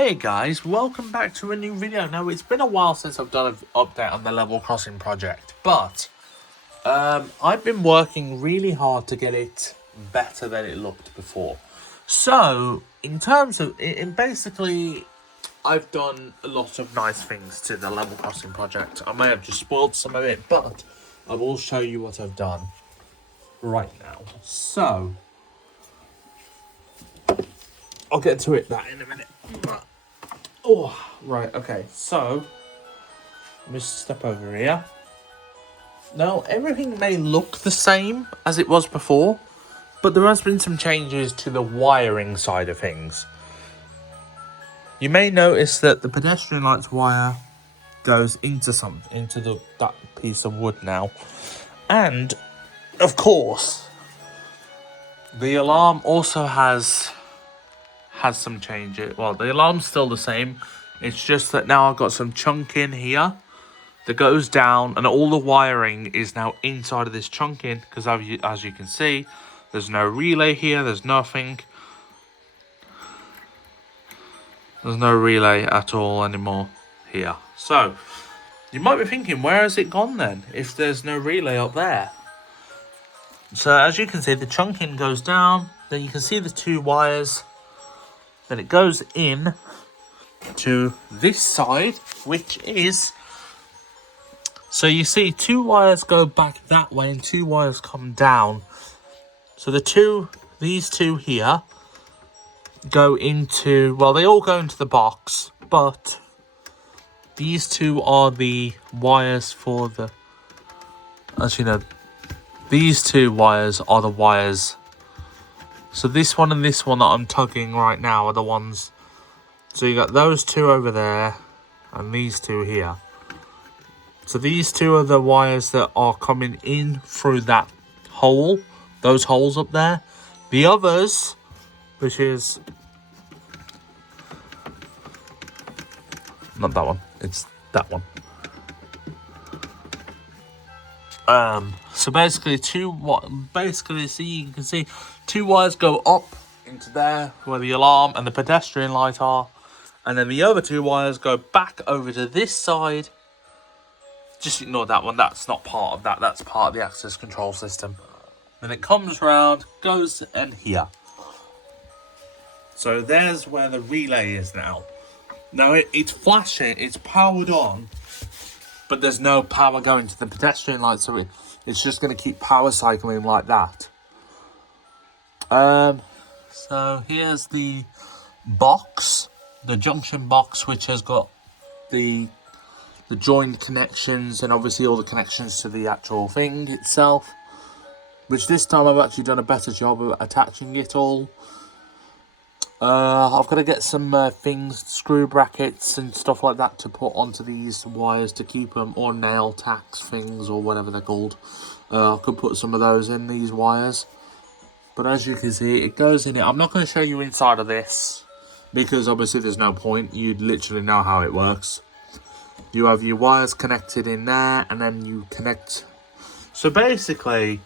Hey guys, welcome back to a new video. Now, it's been a while since I've done an update on the Level Crossing project, but I've been working really hard to get it better than it looked before. So, in terms of, basically, I've done a lot of nice things to the Level Crossing project. I may have just spoiled some of it, but I will show you what I've done right now. So, I'll get to that in a minute. Oh, right, okay, so, let me step over here. Now, everything may look the same as it was before, but there has been some changes to the wiring side of things. You may notice that the pedestrian lights wire goes into that piece of wood now. And, of course, the alarm also has some changes. Well, the alarm's still the same. It's just that now I've got some chunk in here that goes down, and all the wiring is now inside of this chunk in, because as you can see, there's no relay here, there's nothing. There's no relay at all anymore here. So, you might be thinking, where has it gone then, if there's no relay up there? So, as you can see, the chunking goes down, then you can see the two wires. Then it goes in to this side, which is... So you see two wires go back that way and two wires come down. So these two here go into... Well, they all go into the box, but these two are the wires for the... Actually, no. These two wires are the wires. So this one and this one that I'm tugging right now are the ones... So you got those two over there and these two here. So these two are the wires that are coming in through that hole. Those holes up there. The others, which is... Not that one. It's that one. So basically so you can see two wires go up into there where the alarm and the pedestrian light are. And then the other two wires go back over to this side. Just ignore that one. That's not part of that. That's part of the access control system. Then it comes round, goes in here. So there's where the relay is now. Now it's flashing. It's powered on. But there's no power going to the pedestrian light. So it's just going to keep power cycling like that. So here's the box. The junction box, which has got the joined connections and obviously all the connections to the actual thing itself, which this time I've actually done a better job of attaching it all. I've got to get some screw brackets and stuff like that to put onto these wires to keep them, or nail tacks things or whatever they're called. I could put some of those in these wires, but as you can see, it goes in it. I'm not going to show you inside of this because obviously there's no point. You'd literally know how it works. You have your wires connected in there, and then you connect. So basically,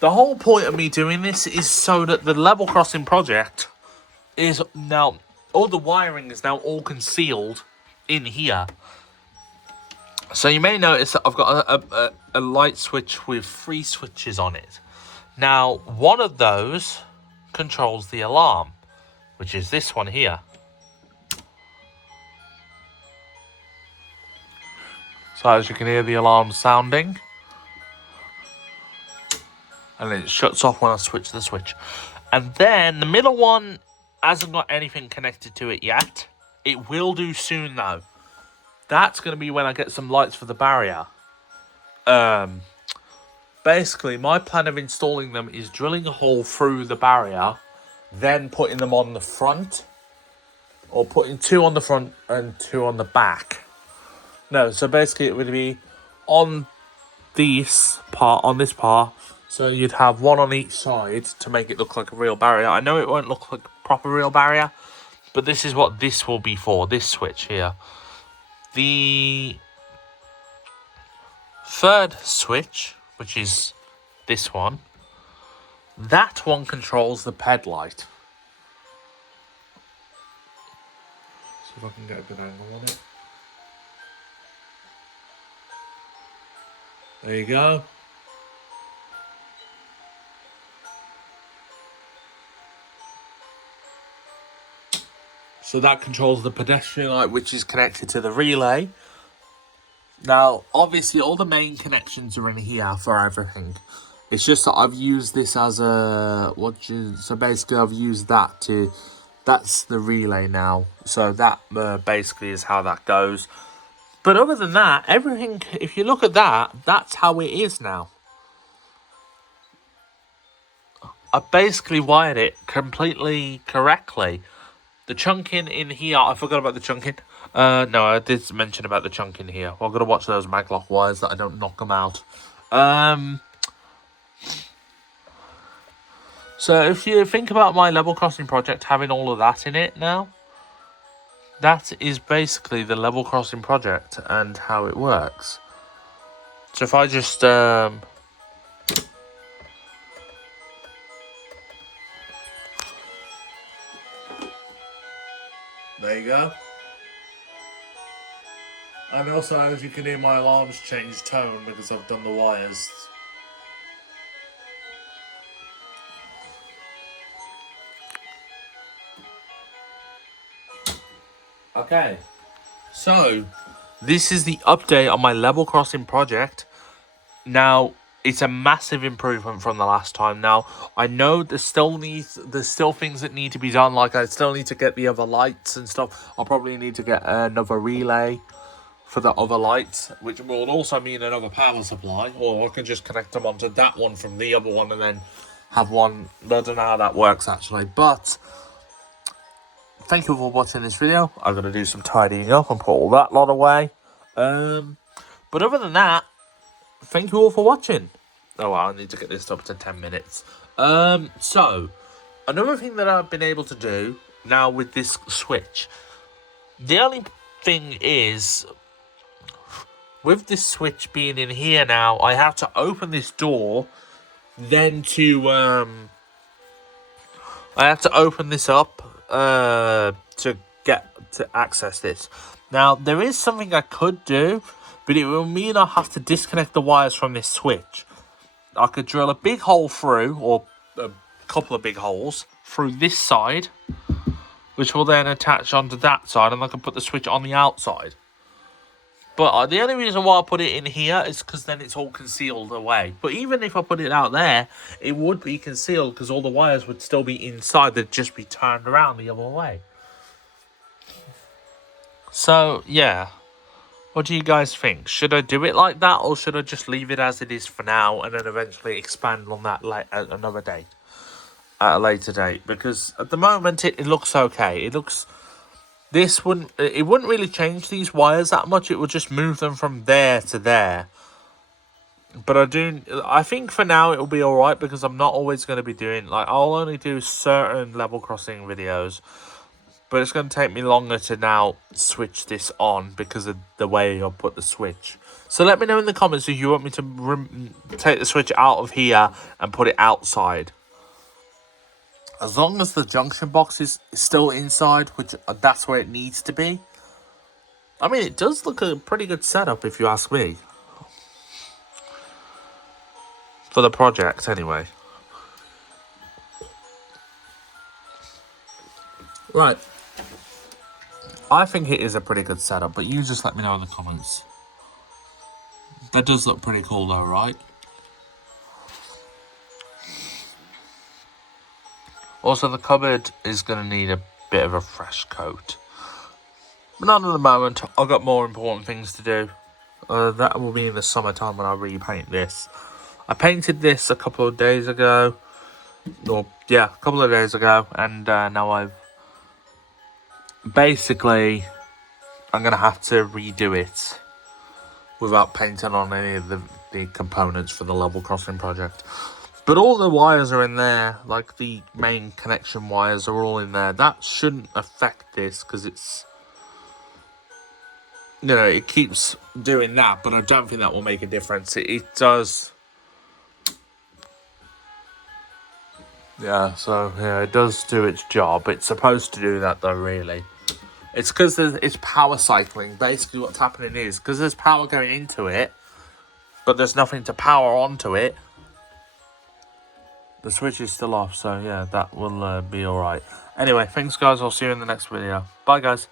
the whole point of me doing this is so that the Level Crossing project is now... All the wiring is now all concealed in here. So you may notice that I've got a light switch with 3 switches on it. Now, one of those controls the alarm, which is this one here. So as you can hear the alarm sounding. And then it shuts off when I switch the switch. And then the middle one hasn't got anything connected to it yet. It will do soon though. That's going to be when I get some lights for the barrier. Basically, my plan of installing them is drilling a hole through the barrier, then putting them on the front. Or putting 2 on the front and 2 on the back. No, so basically it would be on this part. So you'd have 1 on each side to make it look like a real barrier. I know it won't look like a proper real barrier, but this is what this will be for, this switch here. The third switch, which is this one, that one controls the ped light. if I can get a good angle on it. There you go. So that controls the pedestrian light, which is connected to the relay. Now, obviously, all the main connections are in here for everything. It's just that I've used this as a... So basically, I've used that to... That's the relay now. So that basically is how that goes. But other than that, everything, if you look at that, that's how it is now. I basically wired it completely correctly. The chunking in here, I forgot about the chunking. No, I did mention about the chunking here. I've got to watch those maglock wires that I don't knock them out. So if you think about my level crossing project having all of that in it now, that is basically the level crossing project and how it works. So if I just there you go. And also, as you can hear, my alarms change tone because I've done the wires. Okay, so this is the update on my level crossing project. Now, it's a massive improvement from the last time. Now, I know there's still things that need to be done. Like, I still need to get the other lights and stuff. I'll probably need to get another relay for the other lights, which will also mean another power supply. Or I can just connect them onto that one from the other one and then have one. I don't know how that works, actually. But thank you for watching this video. I'm going to do some tidying up and put all that lot away. But other than that, thank you all for watching. Oh, well, I need to get this up to 10 minutes. So, another thing that I've been able to do now with this switch. The only thing is, with this switch being in here now, I have to open this door, then to, I have to open this up, to access this. Now, there is something I could do, but it will mean I have to disconnect the wires from this switch. I could drill a big hole through, or a couple of big holes, through this side, which will then attach onto that side, and I can put the switch on the outside. But the only reason why I put it in here is because then it's all concealed away. But even if I put it out there, it would be concealed because all the wires would still be inside. They'd just be turned around the other way. So, yeah. What do you guys think? Should I do it like that, or should I just leave it as it is for now and then eventually expand on that at another date? At a later date? Because at the moment it looks okay. It looks... It wouldn't really change these wires that much. It would just move them from there to there. But I think for now it'll be alright because I'm not always going to be doing... Like, I'll only do certain level crossing videos. But it's going to take me longer to now switch this on because of the way I'll put the switch. So let me know in the comments if you want me to take the switch out of here and put it outside. As long as the junction box is still inside, which that's where it needs to be. I mean, it does look a pretty good setup if you ask me. For the project, anyway. Right. I think it is a pretty good setup, but you just let me know in the comments. That does look pretty cool though, right? Also, the cupboard is going to need a bit of a fresh coat. But not at the moment. I've got more important things to do. That will be in the summertime when I repaint this. I painted this a couple of days ago. A couple of days ago. And now I've... Basically, I'm going to have to redo it without painting on any of the components for the level crossing project. But all the wires are in there, like the main connection wires are all in there. That shouldn't affect this because it's... You know, it keeps doing that, but I don't think that will make a difference. It does... Yeah, so, yeah, it does do its job. It's supposed to do that, though, really. It's because it's power cycling. Basically what's happening is, because there's power going into it, but there's nothing to power onto it, the switch is still off. So yeah, that will be alright. Anyway, thanks guys, I'll see you in the next video. Bye guys.